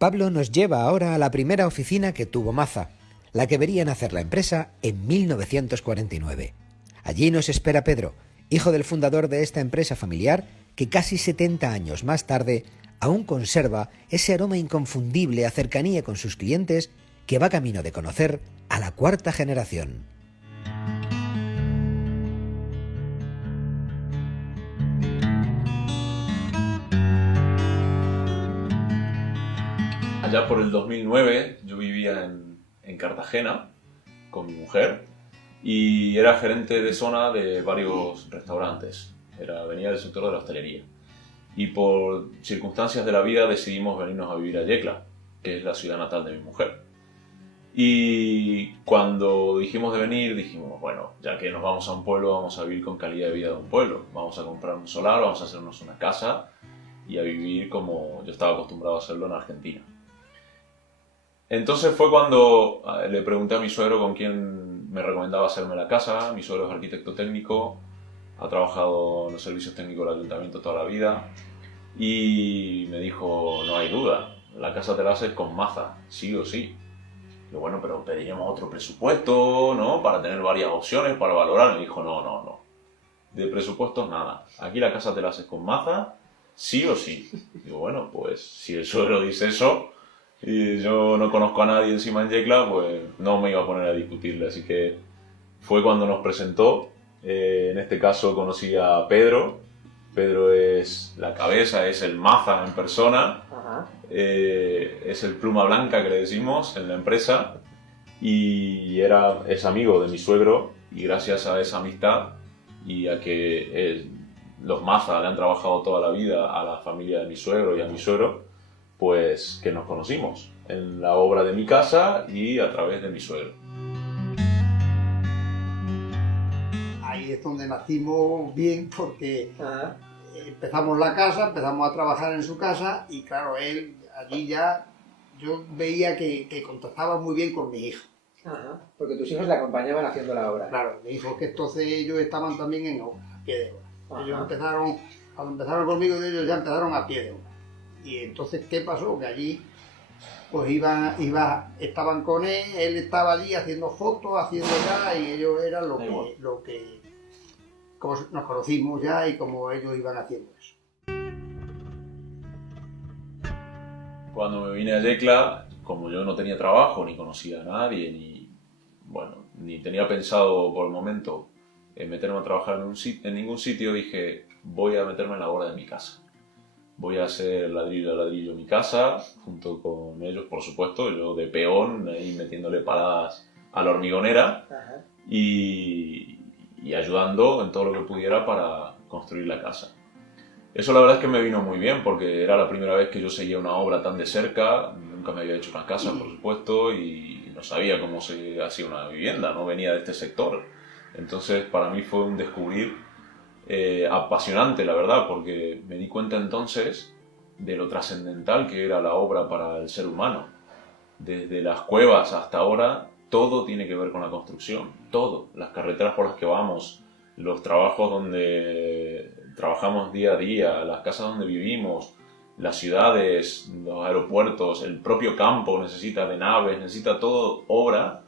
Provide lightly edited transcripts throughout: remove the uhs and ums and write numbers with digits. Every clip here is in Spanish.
Pablo nos lleva ahora a la primera oficina que tuvo Maza, la que vería nacer la empresa en 1949. Allí nos espera Pedro, hijo del fundador de esta empresa familiar, que casi 70 años más tarde aún conserva ese aroma inconfundible a cercanía con sus clientes, que va camino de conocer a la cuarta generación. Allá por el 2009 yo vivía en Cartagena con mi mujer y era gerente de zona de varios restaurantes. Venía del sector de la hostelería. Y por circunstancias de la vida decidimos venirnos a vivir a Yecla, que es la ciudad natal de mi mujer. Y cuando dijimos de venir, dijimos, bueno, ya que nos vamos a un pueblo, vamos a vivir con calidad de vida de un pueblo. Vamos a comprar un solar, vamos a hacernos una casa y a vivir como yo estaba acostumbrado a hacerlo en Argentina. Entonces fue cuando le pregunté a mi suegro con quién me recomendaba hacerme la casa. Mi suegro es arquitecto técnico, ha trabajado en los servicios técnicos del ayuntamiento toda la vida y me dijo, no hay duda, la casa te la haces con Maza, sí o sí. Digo, bueno, pero pediríamos otro presupuesto, ¿no? Para tener varias opciones para valorar. Me dijo, no, de presupuestos nada, aquí la casa te la haces con Maza, sí o sí. Digo, bueno, pues si el suegro dice eso y yo no conozco a nadie encima en Yecla, pues no me iba a poner a discutirle. Así que fue cuando nos presentó. En este caso conocí a Pedro. Pedro es la cabeza, es el Maza en persona. Es el pluma blanca que le decimos en la empresa. Y es amigo de mi suegro. Y gracias a esa amistad y a que los Maza le han trabajado toda la vida a la familia de mi suegro y a mi suegro, pues que nos conocimos en la obra de mi casa y a través de mi suegro. Ahí es donde nacimos bien, porque empezamos la casa, empezamos a trabajar en su casa y claro, él allí ya yo veía que contactaba muy bien con mi hijo. Porque tus hijos le acompañaban haciendo la obra. Claro, mi hijo, que entonces ellos estaban también en obra, a pie de obra. Ellos empezaron, cuando empezaron conmigo, ellos ya empezaron a pie de obra. Y entonces, ¿qué pasó? Que allí pues estaban con él estaba allí haciendo fotos, haciendo ya, y ellos eran lo que como nos conocimos ya y como ellos iban haciendo eso. Cuando me vine a Yecla, como yo no tenía trabajo, ni conocía a nadie, ni tenía pensado por el momento meterme a trabajar en ningún sitio, dije, voy a meterme en la obra de mi casa. Voy a hacer ladrillo a ladrillo mi casa, junto con ellos, por supuesto, yo de peón, ahí metiéndole paladas a la hormigonera y ayudando en todo lo que pudiera para construir la casa. Eso la verdad es que me vino muy bien, porque era la primera vez que yo seguía una obra tan de cerca. Nunca me había hecho una casa, por supuesto, y no sabía cómo se hacía una vivienda, no venía de este sector. Entonces para mí fue un descubrir apasionante, la verdad, porque me di cuenta entonces de lo trascendental que era la obra para el ser humano. Desde las cuevas hasta ahora, todo tiene que ver con la construcción, todo. Las carreteras por las que vamos, los trabajos donde trabajamos día a día, las casas donde vivimos, las ciudades, los aeropuertos, el propio campo necesita de naves, necesita todo obra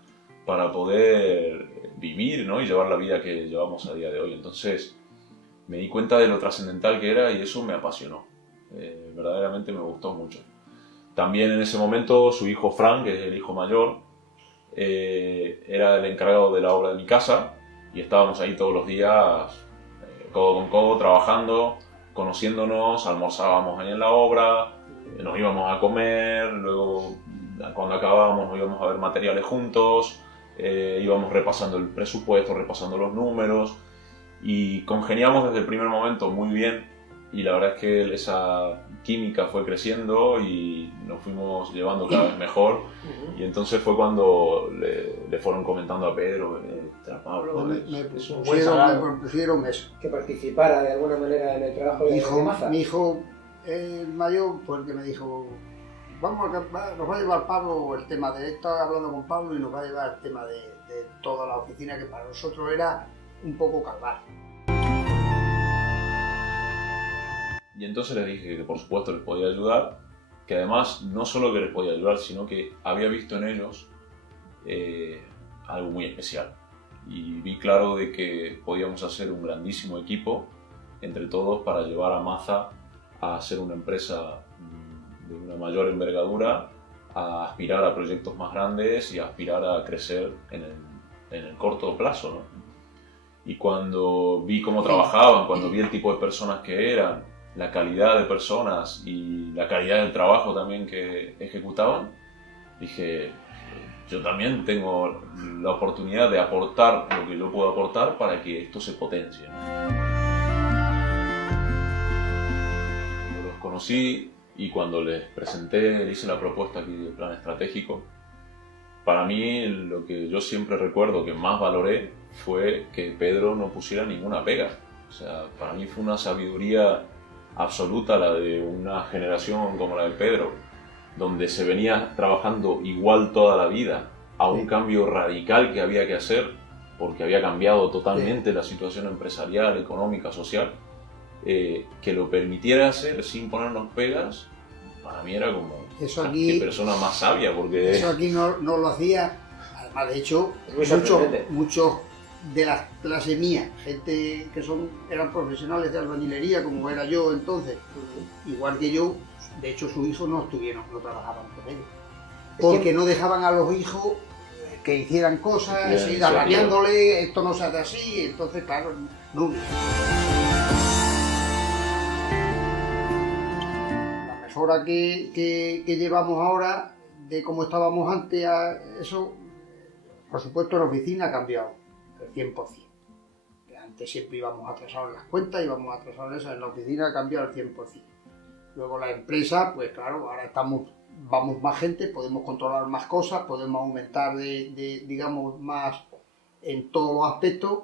para poder vivir, ¿no? Y llevar la vida que llevamos a día de hoy. Entonces me di cuenta de lo trascendental que era y eso me apasionó. Verdaderamente me gustó mucho. También en ese momento su hijo Frank, que es el hijo mayor, era el encargado de la obra de mi casa y estábamos ahí todos los días, codo con codo, trabajando, conociéndonos, almorzábamos ahí en la obra, nos íbamos a comer, luego cuando acabábamos nos íbamos a ver materiales juntos, íbamos repasando el presupuesto, repasando los números y congeniamos desde el primer momento muy bien y la verdad es que esa química fue creciendo y nos fuimos llevando cada vez mejor y entonces fue cuando le fueron comentando a Pedro, a Pablo, me propusieron eso. Que participara de alguna manera en el trabajo de Maza. Mi hijo, el mayor, fue el que me dijo, nos va a llevar Pablo el tema de, estaba hablando con Pablo y nos va a llevar el tema de toda la oficina, que para nosotros era un poco calvar. Y entonces les dije que por supuesto les podía ayudar, que además no solo que les podía ayudar, sino que había visto en ellos algo muy especial. Y vi claro de que podíamos hacer un grandísimo equipo entre todos para llevar a Maza a ser una empresa de una mayor envergadura, a aspirar a proyectos más grandes y a aspirar a crecer en el corto plazo, ¿no? Y cuando vi cómo trabajaban, cuando vi el tipo de personas que eran, la calidad de personas y la calidad del trabajo también que ejecutaban, dije, yo también tengo la oportunidad de aportar lo que yo puedo aportar para que esto se potencie. Cuando los conocí y cuando les presenté, hice la propuesta aquí del plan estratégico, para mí lo que yo siempre recuerdo que más valoré fue que Pedro no pusiera ninguna pega. O sea, para mí fue una sabiduría absoluta la de una generación como la de Pedro, donde se venía trabajando igual toda la vida a un cambio radical que había que hacer porque había cambiado totalmente la situación empresarial, económica, social, que lo permitiera hacer sin ponernos pegas, para mí era como eso aquí, qué persona más sabia, porque eso aquí no lo hacía. Además, de hecho, muchos de la clase mía, gente que eran profesionales de albañilería como era yo entonces, igual que yo. De hecho, sus hijos no trabajaban con ellos. Porque no dejaban a los hijos que hicieran cosas, ir arañándole, esto no se hace así, entonces, claro, no. La mejora que llevamos ahora, de cómo estábamos antes, a eso, por supuesto, la oficina ha cambiado el 100%. Antes siempre íbamos atrasados en las cuentas, íbamos atrasados en esas, en la oficina ha cambiado el 100%. Luego la empresa, pues claro, ahora vamos más gente, podemos controlar más cosas, podemos aumentar digamos, más en todos los aspectos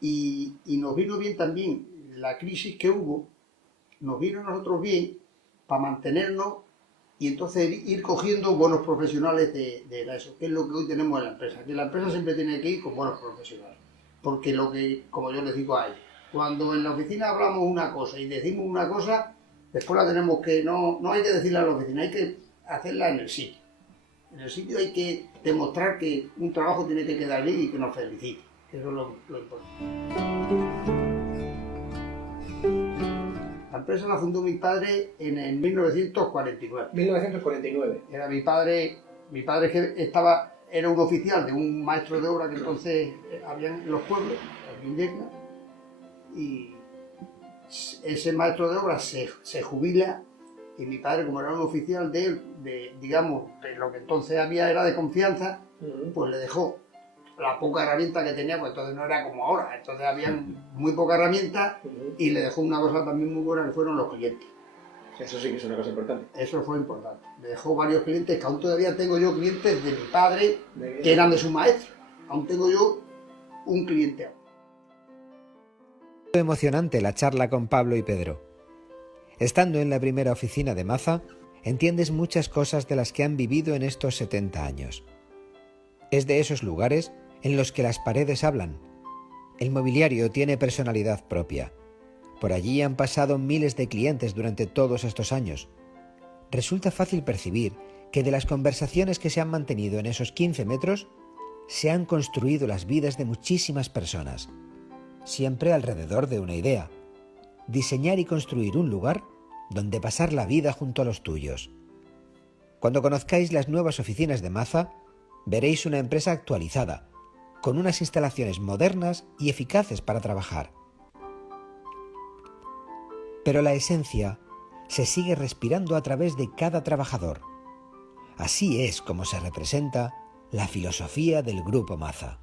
y nos vino bien también la crisis que hubo, nos vino a nosotros bien para mantenernos y entonces ir cogiendo buenos profesionales de eso, que es lo que hoy tenemos en la empresa, que la empresa siempre tiene que ir con buenos profesionales, porque como yo les digo a ellos, cuando en la oficina hablamos una cosa y decimos una cosa, después la tenemos que, no hay que decirla a la oficina, hay que hacerla en el sitio. En el sitio hay que demostrar que un trabajo tiene que quedar bien y que nos felicite. Eso es lo importante. La empresa la fundó mi padre en 1949. 1949. Era mi padre que era un oficial de un maestro de obra que entonces había en los pueblos, aquí en Yecla, y ese maestro de obra se jubila y mi padre, como era un oficial de él, digamos, de lo que entonces era de confianza, pues le dejó la poca herramienta que tenía, pues entonces no era como ahora, entonces había muy poca herramienta y le dejó una cosa también muy buena que fueron los clientes. Eso sí que es una cosa importante. Eso fue importante. Le dejó varios clientes, que aún todavía tengo yo clientes de mi padre que eran de su maestro. Aún tengo yo un cliente ahora. Emocionante la charla con Pablo y Pedro. Estando en la primera oficina de Maza, entiendes muchas cosas de las que han vivido en estos 70 años. Es de esos lugares en los que las paredes hablan. El mobiliario tiene personalidad propia. Por allí han pasado miles de clientes durante todos estos años. Resulta fácil percibir que de las conversaciones que se han mantenido en esos 15 metros, se han construido las vidas de muchísimas personas. Siempre alrededor de una idea: diseñar y construir un lugar donde pasar la vida junto a los tuyos. Cuando conozcáis las nuevas oficinas de Maza, veréis una empresa actualizada, con unas instalaciones modernas y eficaces para trabajar. Pero la esencia se sigue respirando a través de cada trabajador. Así es como se representa la filosofía del Grupo Maza.